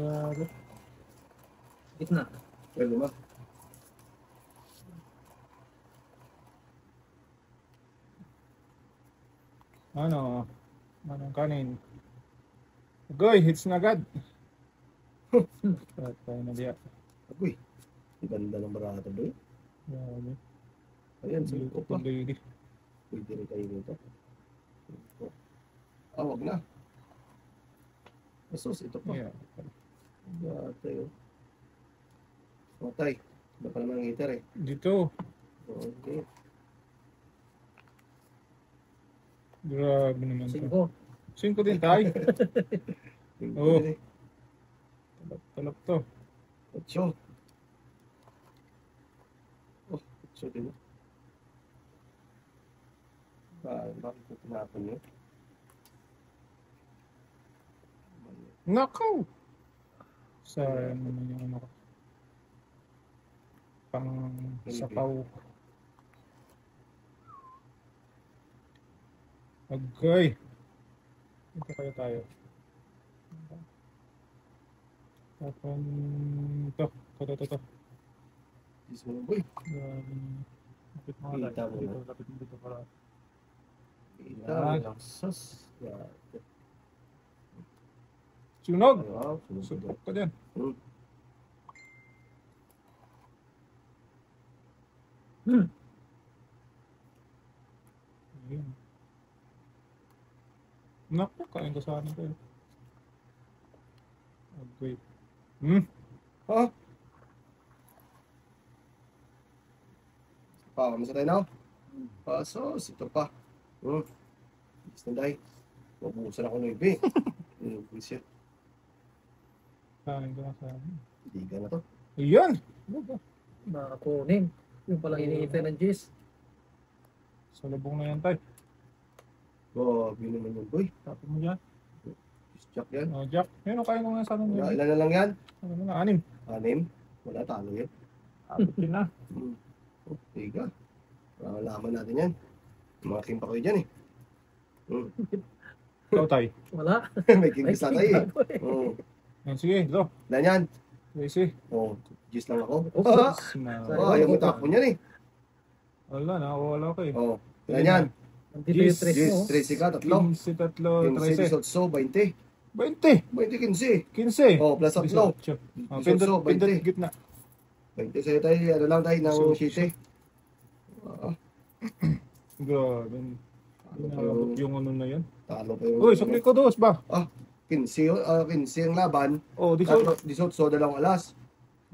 Grabe. Gitna. Pwede mo. Ano? Anong kanin? Goy, hits na agad. Tayo na diya. Agoy. Ang ganda ng barato doon. Grabe. Ayan, singko pa. Lady. Pwede rin kayo nito. Ah, wag na. Asos, ito pa. Yeah. Batay, oh. Matay. Iba pa naman ang heater eh. Dito. Okay. Grabe naman to. 5. 5 din tayo. Oo. Oh. Talap to. 8. Oh, 8 din. Bakit ko tinapon yun? Nakaw! Sayang naman yung ano ko. Pang sapaw. Okay. Ito kaya tayo. Tapos ito. Is mo, boy. Lapit mo Kita tayo. mo na. Lapit mo dito para. Ita, sus. Yeah. Sunog! Wow, sunod-sunod. Sunog ka dyan. Ayun. Naku, kain ko sana ito. Okay. Ha? Pa, kamusta tayo now? Sus, ito pa. Is na dahi. Mabuhusan ako ng ibi. Buwis yan. Kain ko na sana. Hindi ka na to. Ayan! Baka kunin. Yung palang iniintay ng Jis. Sa lubong na yan tayo. Grabe naman yun, boy. Tapos mo dyan. Jack yan. Oh, Jack. Ayun, kain ko nga sana. Ilan na lang yan? Ano na, 6. 6? Wala, talo yan. Abot din na. Tiga. Malaman natin yan. Mga king pa kayo dyan eh. Ikaw tayo. Wala. May king isa tayo eh. Yan, sige, go. Ilan yan? Easy. Gis lang ako. Na, Ayaw mo takpo niyan eh. wala na, wala ko eh. Ilan yan? Nandito yung 3 mo. 13 ka, 3. 15, 3, 13. 15, 18, 20. 20. 20, 15. 15. Plus 3. 18. Pindot 20. gitna. 20 sa'yo tayo. Ano lang tayo ng city. Grabe. Inabot yung ano na yan. Talo pa yung... Uy, sukli ko dos ba? 15 ang laban. Oh, 18, dalawang alas.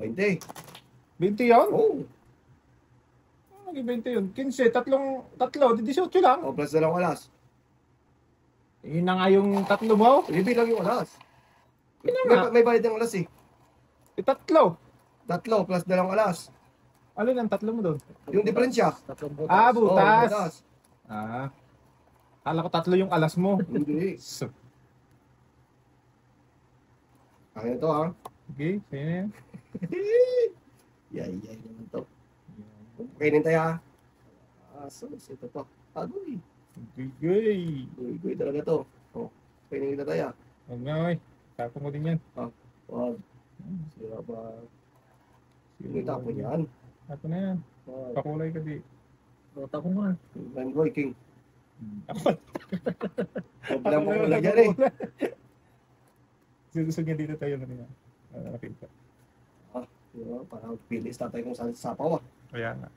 20. 20 yan? Oh. Naging 20 yun. 15, tatlo, di 18 lang. Plus dalawang alas. Yun na nga yung tatlo mo. Ibilang yung alas. Yun na nga. May bayad ng alas eh. Tatlo. 3 plus dalawang alas. Alin ang tatlo mo doon? Yung diferensya. 3 butas. Butas. Butas. Kala ko tatlo yung alas mo. Hindi. Kaya ito ha. Okay, sa'yo na yan. Yay naman to. Kainin tayo ha. Ito pa. Agoy. Gigay. Uy, talaga to. Kainin kita tayo. Huwag na, oy. Tapon ko din yan. Wag. Sira ba? Sino tapon yan? Tapon na yan. Pakulay ka di. Rota ko nga. Mangoy King. Ako. Bilang pakulay dyan eh. Gusto niya dito tayo na niya. Nakita. Parang pilis tatay kung saan sapaw ah. Kaya nga.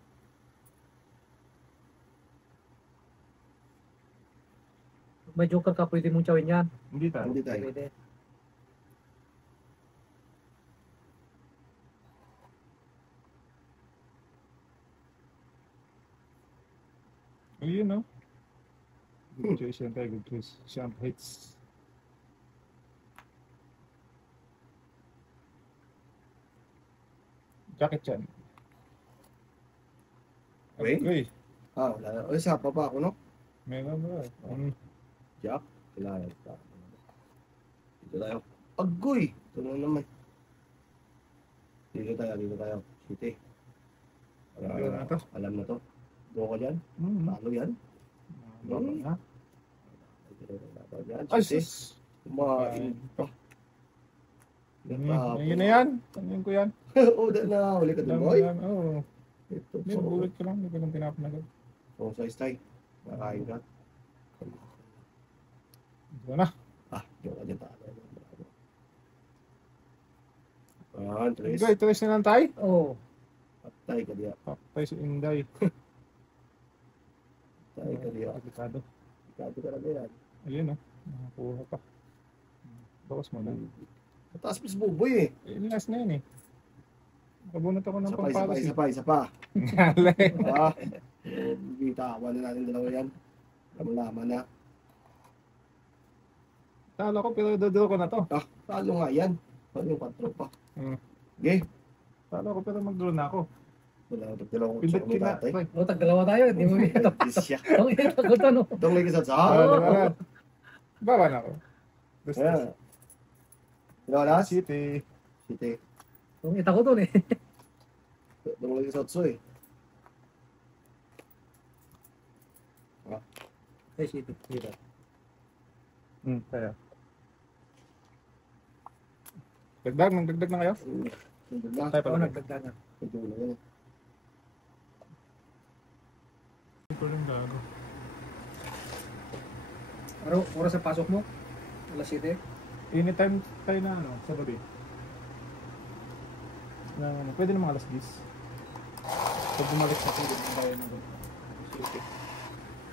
May joker ka, pwede mong chawin yan. Hindi tayo. Hindi tayo. Pwede. Ayun, no? Good choice yan tayo. Good choice. Champ hits. Jacket yan. Wait. Okay. Wala na. Ay, sapa pa ako no? Meron ba? Jack. Kailangan ito. Dito tayo. Agoy! Ito na naman. Dito tayo. City. Alam na to. Alam na to. Go ka dyan. Talo yan. Ha? Dyan. Ay, City. sus! Kumain pa. Yun na yan. Tanyan ko yan. Oo, dahil na. Huli ka dun, Dami boy. yan. Oo. Ito, Hindi, bulit ko lang. Hindi ko lang pinapanagal. Oh, size tay. Nakain ka. Ito na. Ah, yung ka dyan tayo. Ah, tres. Inday, tres na lang tayo. Oo. Patay ka diya. Patay si Inday. Patay ka diya. Delikado. Ikato ka na yan. Ayun, oh. Nakakuha pa. Bawas mo na. Mataas pa si Buboy eh. Last na yun, eh. Nakabunot ako ng pampalas. Isa pa. Ngale. Ah, bitawan na natin dalawa yan. Laman na. Talo ko, pero dodoro ko na to. Ah, talo nga yan. Ano yung 4 pa? Okay. Talo ko, pero mag-draw na ako. Wala, dalawa ko Pindot sa kina. tatay. O, tagdalawa tayo. Hindi mo ito. Isya. Ang ito ko to, no? Itong may kisat sa Ah, baba na ako. Gusto. Ayan. Pinawalas? City. City. Ang ito ko to, eh. Itong may kisat so eh. Ay, shit. Dito. Kaya. Nagdagdag na kayo? Diba? Tayo Oo, pala. nagdagdag na. Ito na yan. Ito rin gago. Ano, oras sa pasok mo? Alas 7. Anytime tayo na ano, sa gabi. Na, pwede namang alas 10. Pag bumalik sa tulog, ang bayan na doon. City.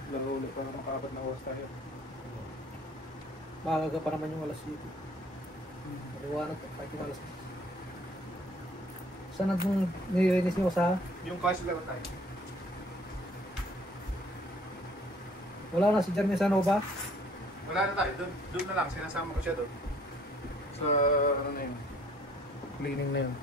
Laro ulit para makaapat na oras tayo. Maaga pa naman yung alas 7. Maliwanag pa, kahit yung alas 7. Saan nang nililinis niyo sa... Yung class laro tayo. Wala na si Jeremy Sanova? Wala na tayo, doon na lang, sinasama ko siya doon. Sa ano na yun, cleaning na yun.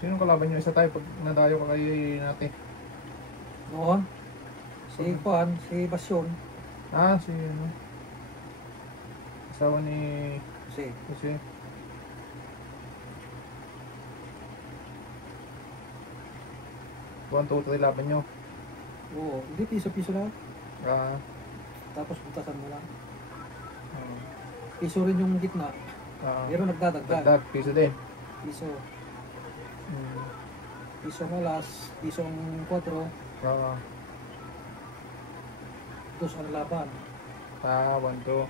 Sino kalaban nyo? Isa tayo pag nadayo ka kay natin. Oo. Si Juan, si Basyon. Ah, si ano? Asawa ni... Kasi, Kasi... 1, 2, 3 laban nyo. oo. Hindi, piso-piso lang. Ah, Tapos butasan mo lang. Piso rin yung gitna. Pero nagdadagdag. dagdag, piso din. Piso. Piso ang alas, piso ang 4, Ah, dos ang laban. 1, 2.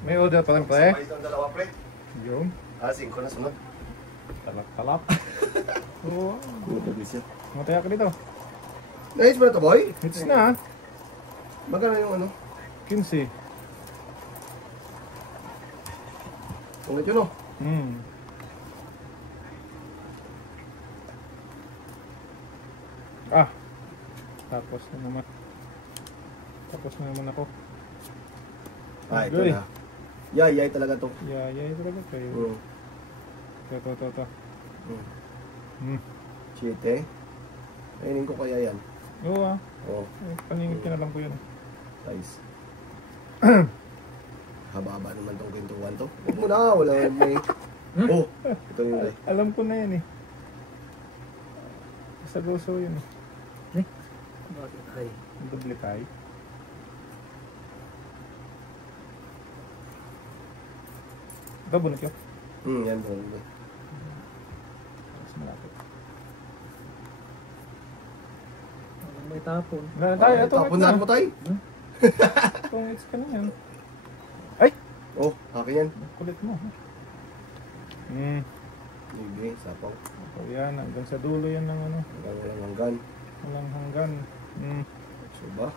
May order pa rin, pre. Sabay itong dalawa, pre. Yung. 5 na sunod. Talap-talap. Oo. Good na siya. Mataya ka dito. Nice mo na to, boy? Hits na. Magkano yung ano? 15. Ulit yun, oh. Ah. Tapos na naman. Tapos na naman ako. Ah, ito Agoy. na. Yay talaga to. Yay talaga kayo. Ito. Chite. Kainin ko kaya yan. Oo ah. Oo. Paningin ka na lang ko yun. Nice. Haba-haba naman tong kwentuhan to. Huwag mo na, wala may... Oh, ito yun eh. Alam ko na yan eh. Sa goso yun eh. Bakit ay? Doble tayo. Ito, bunot yun. Yan po. Mas malapit. May tapon. Wala na tayo, ito. Tapon na mo tayo. Itong hits ka na yan. Oh, akin yan. Kulit mo. Libre, sapaw. O yan, hanggang sa dulo yan ng ano. Walang hanggan. Walang hanggan. So ba?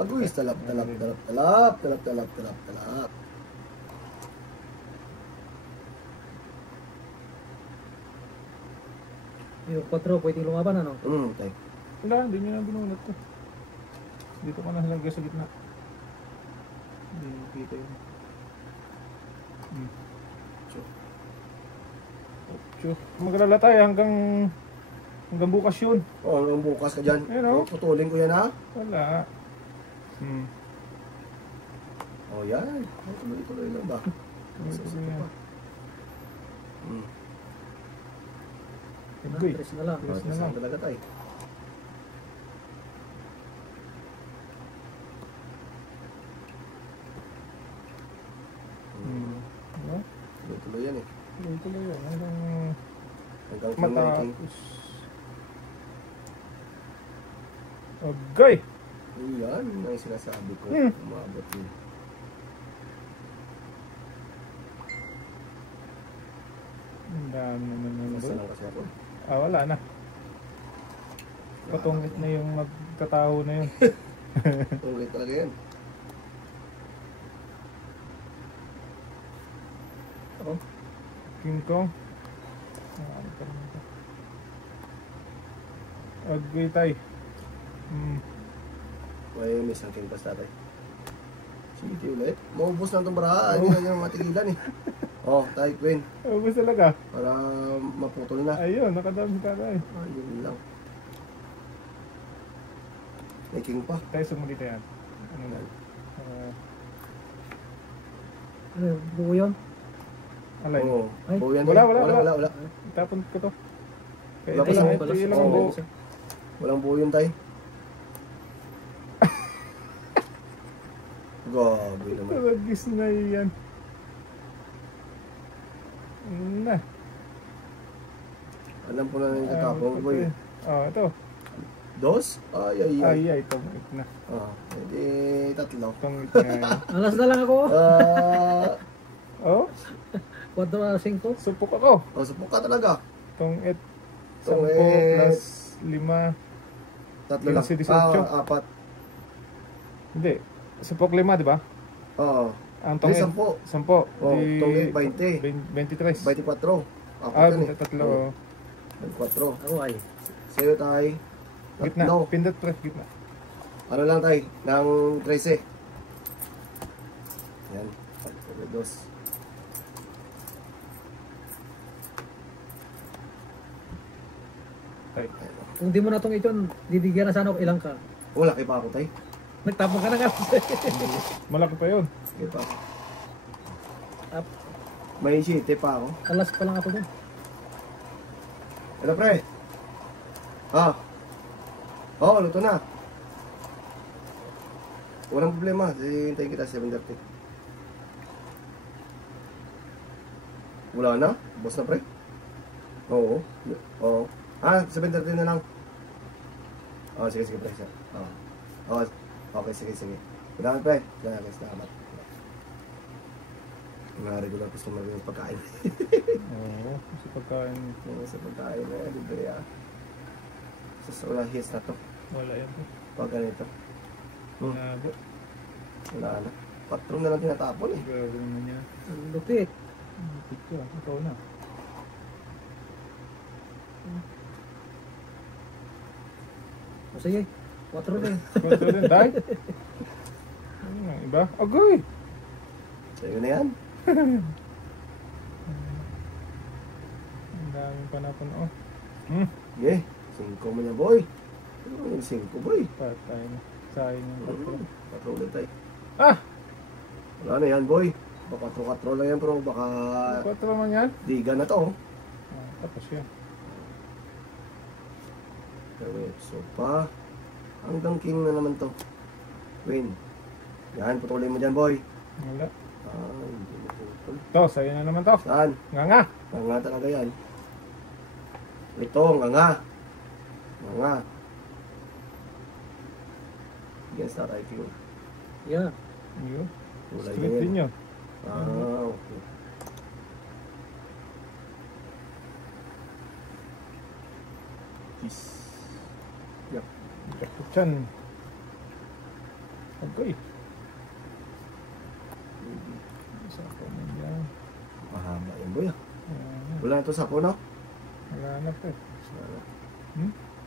Agoy, talap. Yung 4 pwedeng lumaban ano? Tayo. Wala, hindi nyo na binunot to. Dito ka na halagay sa gitna. Hindi nyo kita yun. Maglala tayo hanggang bukas yun. Oh, hanggang bukas ka dyan. Ayun, oh. Putulin ko yan, ha? Wala. Oh, yan. Tuloy-tuloy lang ba? Tuloy-tuloy yan. Uy, Tres na lang. Tres na lang. Talaga tayo. Ano? Tuloy-tuloy yan eh. Tuloy-tuloy yan. Hanggang Matapos. Okay. Yan ang sinasabi ko. Umabot yun. Ang dami naman yun. Basta lang kasi ako. Wala na. Patungit na yung magkataho na yun. Tuloy talaga yan. King Kong. Agway tay. May miss ang king pass tatay. Sige ulit. Maubos na itong baraha. Hindi na niya matigilan eh. Oh, tayo Queen. Ubus talaga. Para maputol na. Ayun, nakadami ka na eh. Ayun lang. May king pa. Tayo sumuli dito yan. Ano na? Ano, buo yun? Alay. Oo. Ay. Buo yan, Wala, Tay. wala. Wala. Itapon ko to. Kaya Wala, ito lang, wala. ito lang ang buo. Walang buo yun, Tay. Gabi naman. Talagis na yan. Na. Alam ko na yung tatapong, boy. Ito. Dos? Ay. Ay, tungit na. Hindi tatlo. Tungit na yan. Alas na lang ako. Oh, 4-5. supok ako. Supok ka talaga. Tungit. 10 Tungit. plus 5. Tatlo lang. 18. Apat. Hindi. Supok 5, di ba? Oo. Ang May tungit. 10. 10. Oh, tungit 20. 23. 24. Apat yan eh. tatlo. Oo, 24. Ako ay. Sa'yo, Tay. Gitna. Tatlo. Pindot pre, gitna. Ano lang, Tay? Ng 13. Yan. Dos. Tay. Kung di mo na itong iton, dibigyan na sana ako ilang ka. Wala kay pa ako, Tay. Nagtapon ka na nga. Malaki pa yun. Kay pa. Up. May 7 pa ako. Alas pa lang ako dun. Ano, pre? Luto na. Walang problema. Hintayin kita 7:30. Wala na? Boss na, pre? Oo. 7:30 na lang. Sige, pre. Okay, sige. Salamat, pre. Salamat. Mga regular customer yung pagkain. Oo, kasi pagkain. Sa pagkain na yan, libre wala hiyas na to. Wala yan. Pag ganito. Nago. Wala na. Patron na lang tinatapon eh. Grabe naman yan. Ang lupit. Ito, ikaw na. O sige, 4 rin. Kwento din, Day. Ano nga, iba? Agoy! Sa'yo na yan. Ang daming panapon. Okay. 5 mo na, boy. Ano yung 5, boy? Patay na. Sayang yung patro. Patron ulit tayo. Ah! Wala na yan, boy. Baka 4 lang yan, bro. Baka Patro man yan? diga na to. Tapos yan. So pa. Hanggang king na naman to. Win. Yan, putulin mo dyan, boy. Wala. Hindi mo putol. To, sa'yo na naman to. Saan? Nga. Nga talaga yan. Ito, nga. Against that IQ. Yeah. Yun. Kulay Street ganyan. din yun. Okay. Peace. Chan. Agoy. Isa pa man yan. Mahaba yan, boy. Ayan. Wala na to sa puno? Wala na po.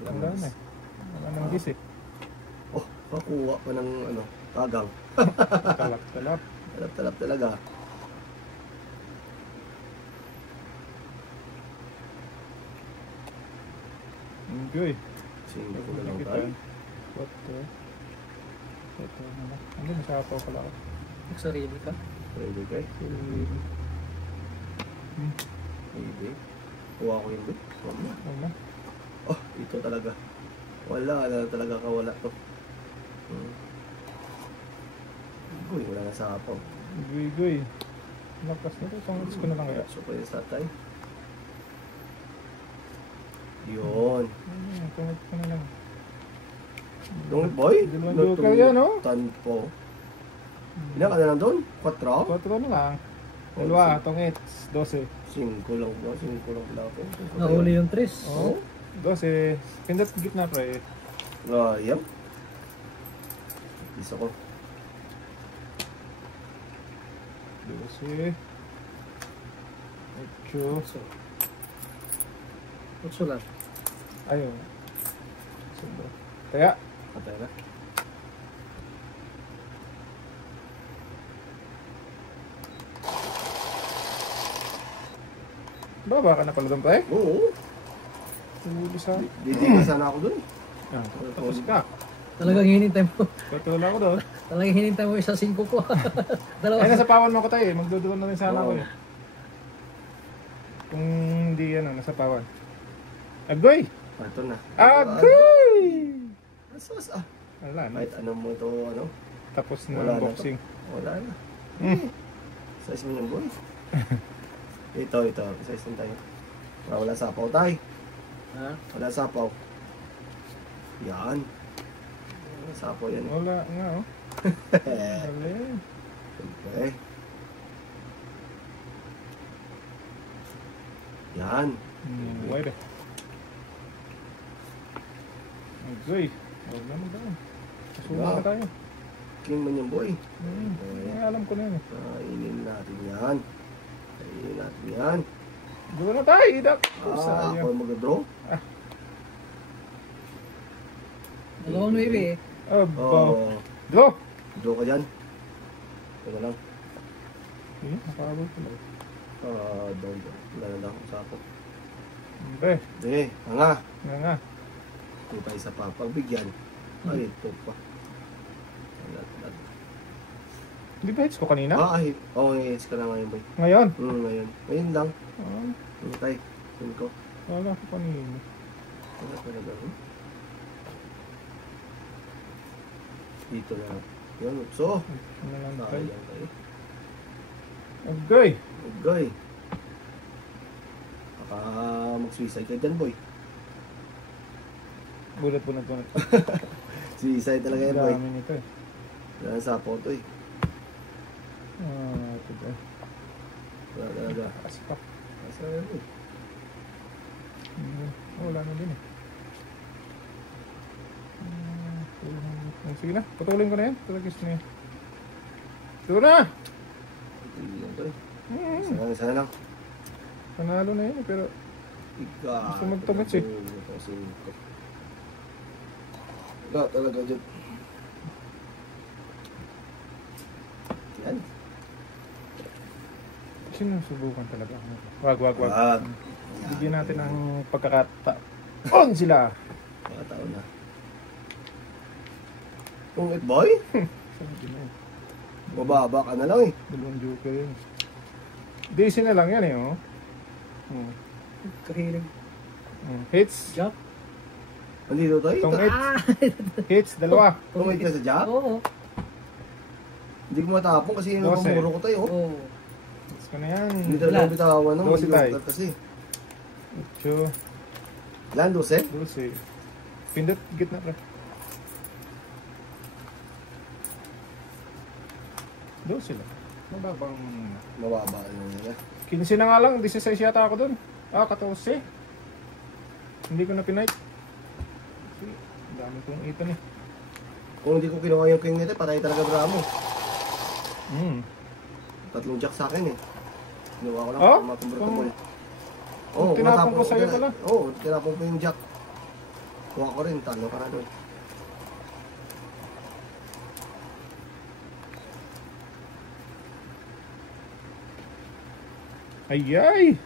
Wala na. Wala nang gis eh. Oh, pakuha pa ng tagang. Talap. Talap talaga. Enjoy. Sino ko na lang tayo. Ito na lang. Ano, masapaw pala ako. Magsarili ka. Pwede kay. Pwede. Kuha ko hindi. Wala. Oh, ito talaga. Wala talaga kawala to. Uy, wala na sa apaw. Guy. Lakas na to. Sangits ko na lang kaya. So, pwede sa tayo. Yun. Tungit ko na lang. Dungit boy? Dalawang joker yan, oh. Tanpo. Ilan ka na lang doon? 4? 4 na lang. Dalawa, tungit. 12. 5 lang ba? 5 lang pala ako. Nahuli yung 3. Oh. 12. Pindot gitna pre. Rayam. Isa ko. 12. 8. 8 lang. Ayun. Sundo. Kaya. Patay na. Baba ka na pala doon pre? Oo. Tumuli sa... Didi ka sana ako doon. Tapos ka. Talagang hinintay mo. Patula ko doon. Talagang hinintay mo isa 5 ko. Dalawa. Ay, nasa pawan mo ko tayo eh. Magduduan na rin sana ako Oo. eh. Kung hindi ano, nasa pawan. Agoy! Ito na. Agoy! Asas ah. Wala na. Kahit ano mo ito, ano? Tapos na Wala ang na boxing. Wala na. Hmm. Size mo yung boy. ito. Size mo tayo. Wala sapaw tayo. Ha? Wala sapaw. Yan. Wala sapaw yan. Wala nga oh. Wala yan. Okay. Yan. Wait eh. Agoy! Huwag naman tayo. Susunod na tayo. King man yung boy. Alam ko na yun eh. Kainin natin yan. Kainin natin yan. Doon na tayo, idak. Ako Sayang. mag-draw. Dalawang 9 eh. Oh, Oh, Draw! draw ka dyan. Ito lang. Nakabot ko lang. Doon. Wala na lang sa ako. Hindi. Hindi. Nga. Nga. Ito tayo sa papagbigyan. Ay, ito pa. Wala. Hindi ba hits ko kanina? Ay. Oo, hits ka na ngayon, boy. Ngayon? Ngayon. Ngayon lang. Ah, Ito tayo. Ito ko. wala ko kanina. Wala talaga. Dito na. Yan, so. Ano lang tayo? Sayang tayo. Agoy! Ugoy. Baka mag-suicide ka dyan, boy. Bulat. Suicide talaga yan, boy. Dami nito eh. Wala sa photo eh. Ito ba? Wala talaga. Aspak. Asa yan eh. Wala na din eh. Sige na, putulin ko na yan. Talagis na yan. Ito na! Ito yan, boy. Sana lang. Panalo na yan eh, pero Ika. Gusto magtumits eh. Ika talaga dyan. Yan. sinusubukan talaga. Wag. Wag. Bigyan natin ng pagkakataon sila. Mga taon na. Pungit boy? Sabi na eh. Mababa ka na lang eh. Dalawang joker yun. Daisy na lang yan eh, oh. Kahiling. Hits. Jack? Nandito tayo. Itong hits. Hits, dalawa. Tumait ka sa jack? Oo. Hindi ko matapong kasi yung Dose. pamuro ko tayo. Oo. Hits ko na yan. Hindi talaga bitawan ng Dose tayo. joker kasi. 8, Ilan, 12? 12. Pindot, gitna ka. 12 lang. Mababang... Mababa lang nila. 15 na nga lang, 16 yata ako dun. 14. Hindi ko na pinay. Ang dami kong itan eh. Kung hindi ko kinuha yung king nito, patay talaga drama. Tatlong jack sa akin eh. Kinuha ko lang Oh? para matumbrot Kung- ko. Oo, tinapon ko matapon sa'yo na. pala. Oo, tinapon ko yung jack. Kuha ko rin, talo ka na doon. Ayay!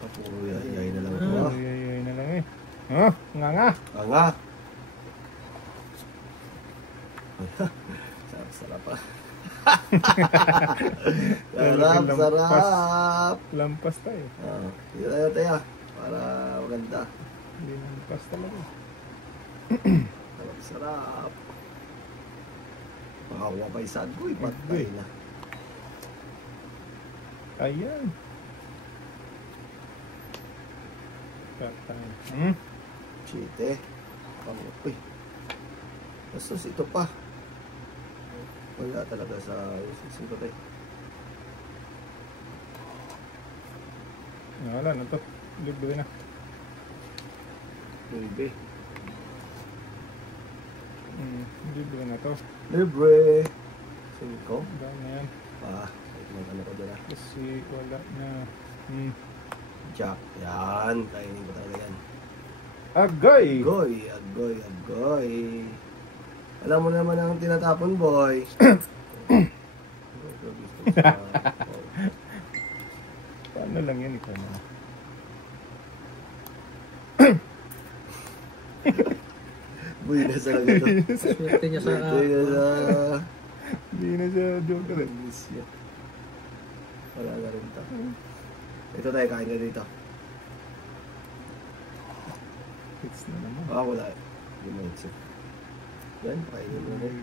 Puro yay na lang ito. Ayay na lang eh. Nga. Nga. Sarap pa. Sarap, Lampas. sarap. Lampas tayo. Dito tayo tayo. Para maganda. Hindi lampas talaga. Sarap, sarap. Makakuha pa yung sad ko. Patay na. Ayan. Patay. Chite. Uy. Asus, ito pa. Wala talaga sa sisimpatay. Wala na to. Libre na. Libre. Libre na to. Libre. Cinco. Dami na yan. Ano ko dyan ah. Kasi wala na. Jack. Yan. Kainin ko talaga yan. Agay! Agoy, agoy, agoy. Alam mo naman ang tinatapon, boy. Paano lang yan ikaw na? Buinas talaga to. Swerte niya sa... Swerte niya sa... Hindi na siya joker eh. Wala na rin ito. Ito tayo, kain na dito. Hits na naman. Wala. Hindi mo hits. Yan, kainin mo rin.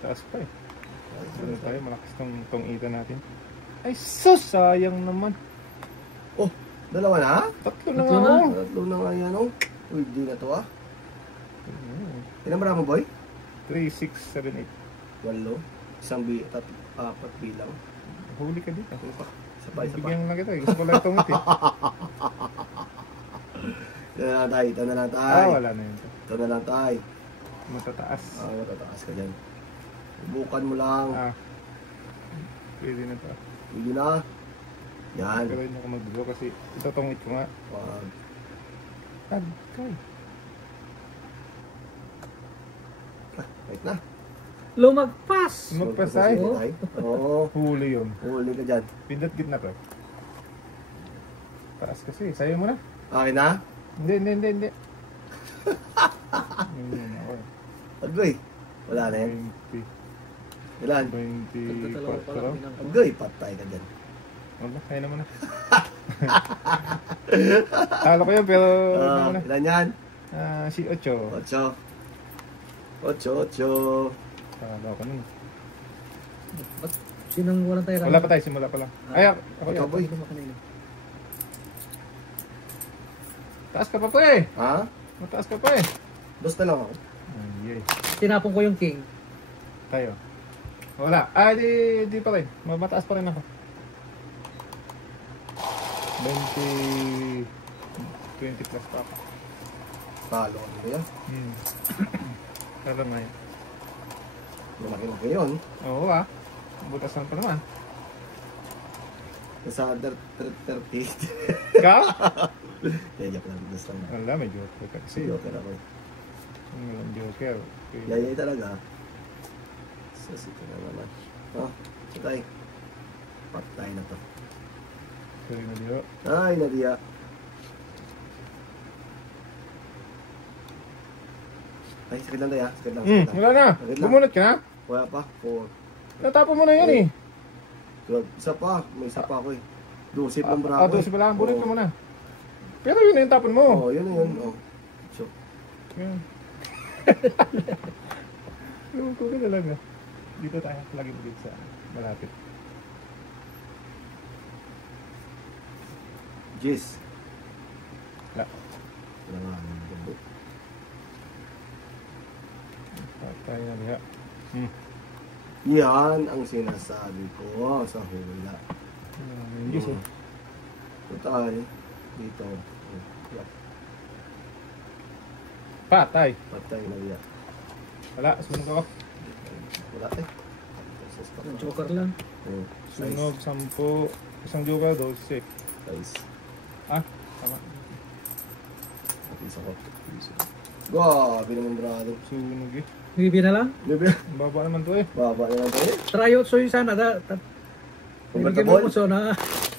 Taas pa eh. Ano tayo, malakas tong ita natin. Ay sus, sayang naman. Oh, dalawa na? Tatlo na Tatlo nga na? ako. Tatlo na nga yan, oh. Uy, di na to, ah. Ilan ba mo, boy? 3, 6, 7, 8. 8. Isang apat bilang. Huli ka dito. Isa pa. Bigyan lang kita eh. Gusto ko lang itong eh. Ito na lang tayo, ito na lang Ah, tayo. wala na yun. Ito na lang tayo. Matataas. Matataas ka dyan. Subukan mo lang. Ah. Pwede na to. Pwede na. Yan. Pero hindi ako mag-draw kasi itotongit ko nga. Wag. Agkay. Wait na. Lumagpas! Magpasay. Oo. Huli yun. Huli ka dyan. Pindot gitna ko. Taas kasi. Sayo mo na. Akin na? Hindi. Hindi ako. Agoy. Wala na yan. 20. Ilan? 24. Agoy, patay ka dyan. Wala, kaya naman na. Talo ko yun pero ano muna. Ilan yan? Si 8. 8. 8. Talo ko nun. Ba't sinang walang tayo? Wala pa tayo, simula pa lang. Ay, ako Ikaw, yun. boy. Taas ka pa po eh. Ha? Mataas ka pa eh. Basta lang ako. Ay, Tinapon ko yung king. tayo. Wala. Di pa rin. Mataas pa rin ako. 20 plus pa ako. Talo ka nila yan. Alam na yun. Malaki na ngayon. Oo Butasan pa naman. Nasa 30. Ikaw? Kaya joke lang. Basta lang. Wala, may joker ka kasi. Joker ako. Walang joker. Okay. Yayay talaga. Sasito na naman. Oh, sitay. Patay na to. Sorry na diyo. Ay, nadiya. Ay, sakit lang tayo. Sakit lang. Sakit lang. Wala na. Sakit lang. Bumunot ka na. Wala pa. 4. Natapon mo na yun eh. 12. Isa pa. May isa pa ako eh. 12 pang bravo. Doon pa lang. Bunot ka muna. Pero yun na yung tapon mo. Oh, yun na yun. Oh. So, Yun. Luko ka talaga. Dito tayo. Lagi mo dito sa malapit. Jis. Wala. Wala nga. Gabot. Patay na diya. Yan ang sinasabi ko sa hula. Yung juice eh. Total. Dito. Yep. Patay. Patay na yan. Wala. Sunog ako. Wala eh. Ang joker lang. Oh, Sunog. 10. Isang joker. 12. Guys. Tama. Isa ko. Grabe naman brado. Sunog eh. Bibi na lang. Bebe. Ang baba naman to eh. Baba na lang tayo. Try out so yung sana. Bibigyan mo ko so na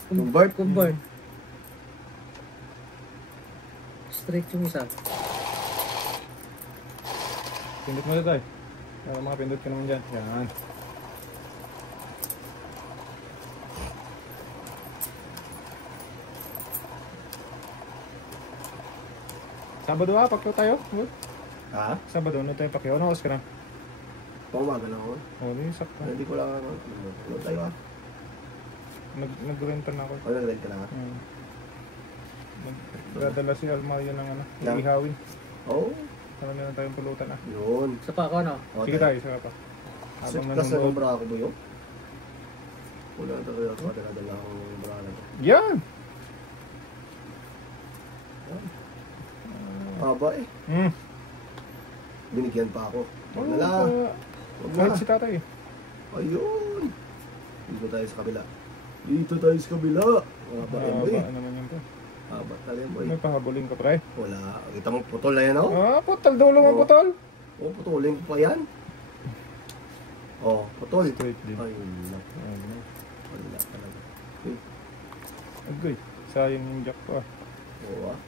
Convert. convert. Straight yung isa. Pindot mo na tayo. Mga pindot ka naman dyan. Yan. Sabado pakyaw tayo. Ha? Sabado, ano tayo pakyaw? Ano oras ka na? Pangumaga lang ako. Oo, hindi sakto. Hindi ko lang ano tayo ah. Nag-renta na ako. Ano nag-ride ka na ha? Nagdadala si Almario ng ano, Yeah. ihawin. Oo. Marami na tayong pulutan ah. Yun. Sa pa ako ano? Sige tayo, isa pa. Kasi Habang plus na nanonood. yung bra ko ba yun? Wala na talaga ako. Dala akong bra na to. Yan! Haba eh. Binigyan pa ako. Huwag na lang. Huwag na. Kahit si tatay eh. Ayun. Dito tayo sa kabila. Dito tayo sa kabila. Haba yan boy. Haba naman yun po. Haba talaga yan boy. May pahabulin ka pre. Wala. Kita mo putol na yan oh. Putol. Dulo mo Oo. putol. Oh, putulin ko pa yan. Oh, putol. Straight din. Ayun lang. Wala talaga. Agoy. Sayang yung jack ko ah. Oo ah.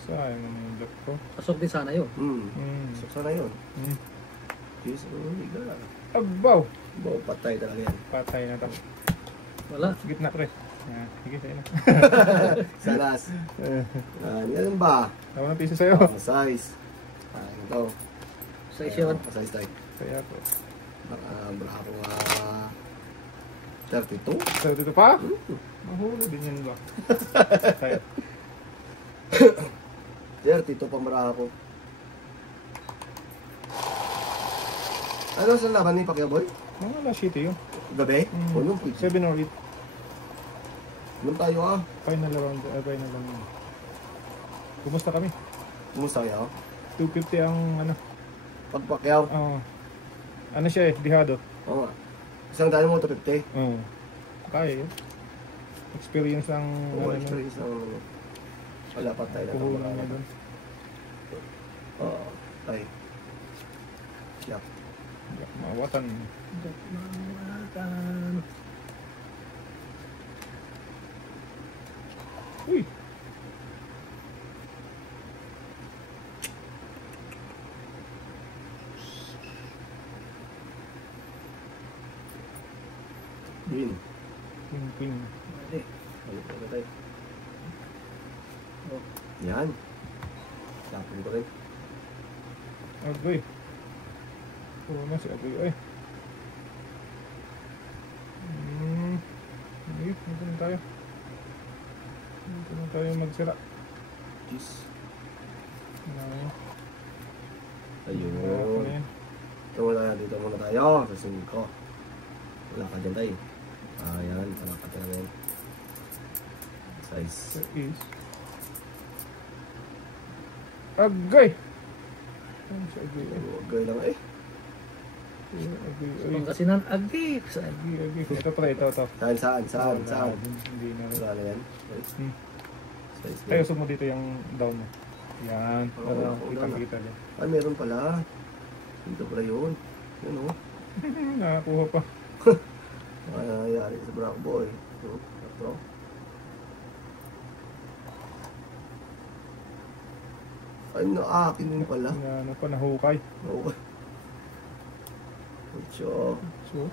Sayang naman yung block ko. Pasok din sana yun. So, sana yun. Hmm. Jeez, higa. Abaw! Bo, patay talaga yan. Patay na to. Wala. Gitna pre. Yan. Sige, sa'yo na. Salas. Yan ba? Tama ng piso sa'yo. Size. Ito. Sa isyon. Size tayo. Kaya po. Bravo nga. 32? So, dito pa? Mahuli din yan ba? Kaya. 32 pa bravo. Ano sa laban ni Pacquiao boy? Mga last city yun. Gabi? O nung 7 or 8. Nung tayo Final round. Final round. Kumusta kami? Kumusta kayo? 250 ang ano. Pag Pacquiao? Ano siya eh, dihado. Oo nga. Isang daan mo 250? Oo. Kaya yun. Experience ang Oo, ano, experience ng wala pa tayo na puhunan niya doon. Oo, tayo. Siyak. Mawatan. Uy! Green. Queen. Balik na tayo. Yan. Sapin ko rin. Agoy. Puro na si Agoy. Ay. Dito na tayo. Dito na tayo magsira. Jeez. Ayun. Ayun. Dito muna tayo. Sa 5. Wala ka dyan tayo. Ayan. Wala ka dyan rin. Size. Is. Agoy! Ano si Agoy? Gawin lang eh. Agoy. Pangasinan agi. Agoy. Ito pala, ito. Saan? Hindi na. Wala na yan. Size. Size Tayo, na. sumo dito yung down mo. Yan. Para Oo, kitang-kita dyan. Ay, meron pala. Dito pala yun. Yan o. Nakakuha pa. Ay, nangyayari sa Bravo Boy. Ito. Ay, naakin yun pala. Ano pa, nahukay. Okay. Ocho. So.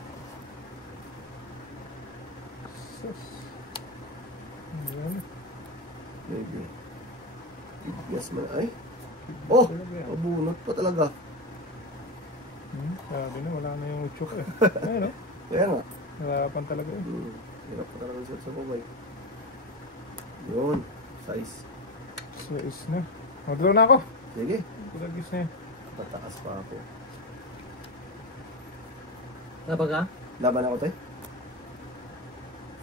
Sus. Ayan. Maybe. Yes man. Ay. Oh! Mabunot pa talaga. Sabi na, wala na yung utsok eh. Ayun o. Kaya nga. Narapan talaga eh. Hirap pa talaga sa babay. Yun. Size. So is na. Mag-draw na ako. Sige. Kulagis na yun. Tataas pa ako. Laban ka? Laban ako tayo?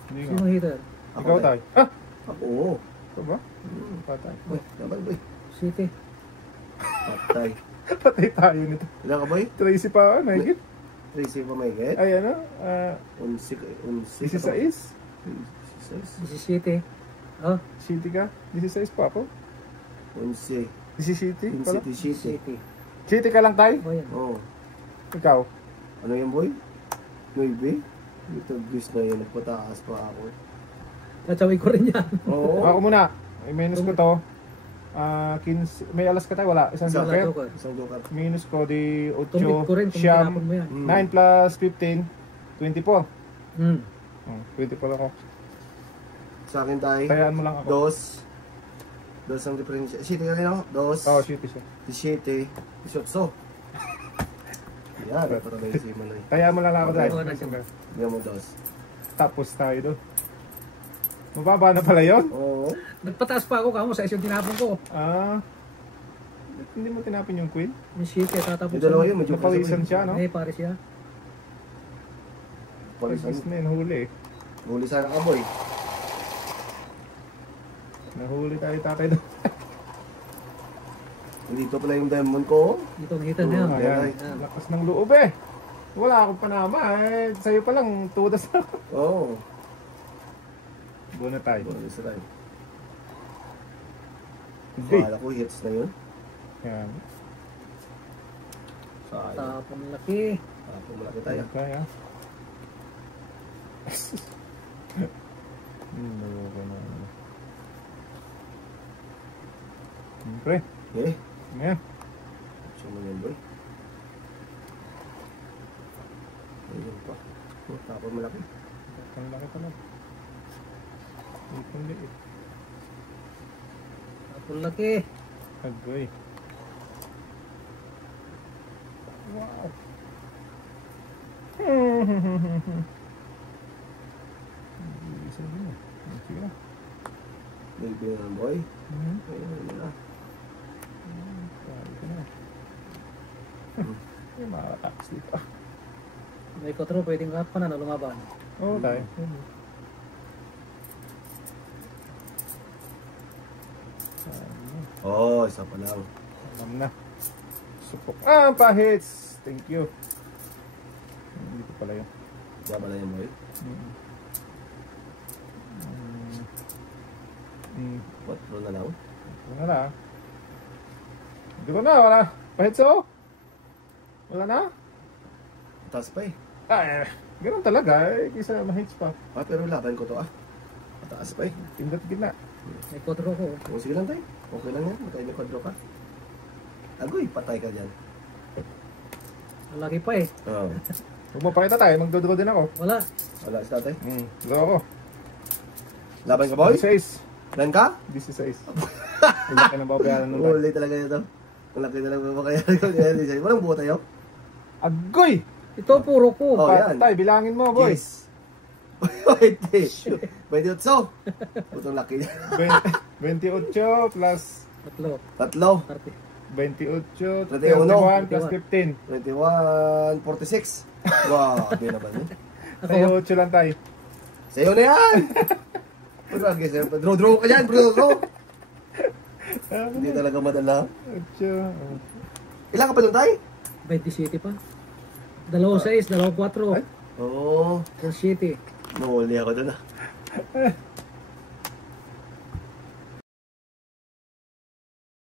Hindi nga. Sino hitter? Ikaw tayo. Ah! Ako. Ito ba? Patay. Boy, laban boy. City. Patay. Patay tayo nito. Ilan ka boy? Tracy pa ako, Nigel. Tracy pa may get? Ay ano? 11. 16? 16 City. Oh, City ka? 16 pa ako? 11. 17 pala? City. City. City ka lang tayo? Oh, yan. Oo. Ikaw? Ano yan boy? 9? Ito gusto na yun. Nagpataas pa ako. Katsawin ko rin yan. Oo. Ako muna. Minus ko to. 15. May alas ka tayo? Wala. Isang Isang joker? Joker. Isang joker. Minus ko di 8. Tumit ko rin kung Siyam. tinapon mo yan. 9 plus 15. 24. 24 ako. Sa akin tayo. Tayaan mo lang ako. Dos ang diferensya. City ka rin ako? Dos. Oo, City siya. 17. 18. Yan. Patagay si Manoy. Tayaan mo lang ako Okay. tayo. Bigyan mo dos. Tapos tayo doon. Mababa na pala yun? Oo. Nagpataas pa ako kamo sa isang tinapon ko. Hindi mo tinapin yung queen? Yung City, tatapos Yung dalawa yun. Medyo Napawisan siya, no? May pare siya. Pagkis na yun, huli eh. Huli sana ka boy. Nahuli tayo tatay doon. Dito pala yung diamond ko. Dito ang hitter na yan. Ayan, lakas ng loob eh. Wala akong panama eh. Sa'yo pa lang, tudas na ako. Oo. Buo na tayo. Bonus rin. Hindi. Kala ko hits na yun. Yan. Sayang. Tapong laki. Pumalaki tayo. Kaya. Naloko na. Siyempre. Eh, Ayan. siya mo yan, boy. Ayun pa. Oh, tapos malaki. Ang laki pala. Ipon liit. Apple laki. Agoy. Wow. Isa din eh. Sige na. Baby na, boy. Mhm. Ayun na. Sabi ko na. May mga tax dito. May kotro, pwedeng ka pa na lumaban. Oo, tayo. Oh, isa pa lang. Alam na. Supok. Ah, pahits! Thank you. Dito pala yun. Diyan ba na yan, boy? What? Pro na lang? Wala na. Hindi ko na, wala. Pahits oh. Wala na? Taas pa eh. Ah, ganun talaga. Eh, kisa mahits pa. Ah, pero laban ko to ah. Mataas pa eh. Pindot gitna. May kotro ko. Oh, sige lang tayo. Okay lang yan. Matay niyo kwadro ka. Agoy, patay ka dyan. Malaki pa eh. Oo. Huwag mapakita tayo, magdodraw din ako. Wala. Wala si tatay. Draw ako. Laban ka, boy? 16. Lan ka? 16. Ang laki ng babayaran nung lahat. Uli talaga ito. Ang laki talaga makayaran ko. Walang buo tayo? Agoy! Ito puro ko. Oh, yan. Patay, bilangin mo, boy. Yes. Wait, 28. Putong laki niya. 28 plus Tatlo. Tatlo. 28, 31 plus 15. 21, 46. Wow, di naman yun. Tayo 8 lang tayo. Sa'yo na yan! Draw ka dyan, draw. Hindi talaga madala. 8. Ilan ka pa doon tayo? 27 pa. 2-6, 2-4. Oo. 7. Nahuli ako doon ah.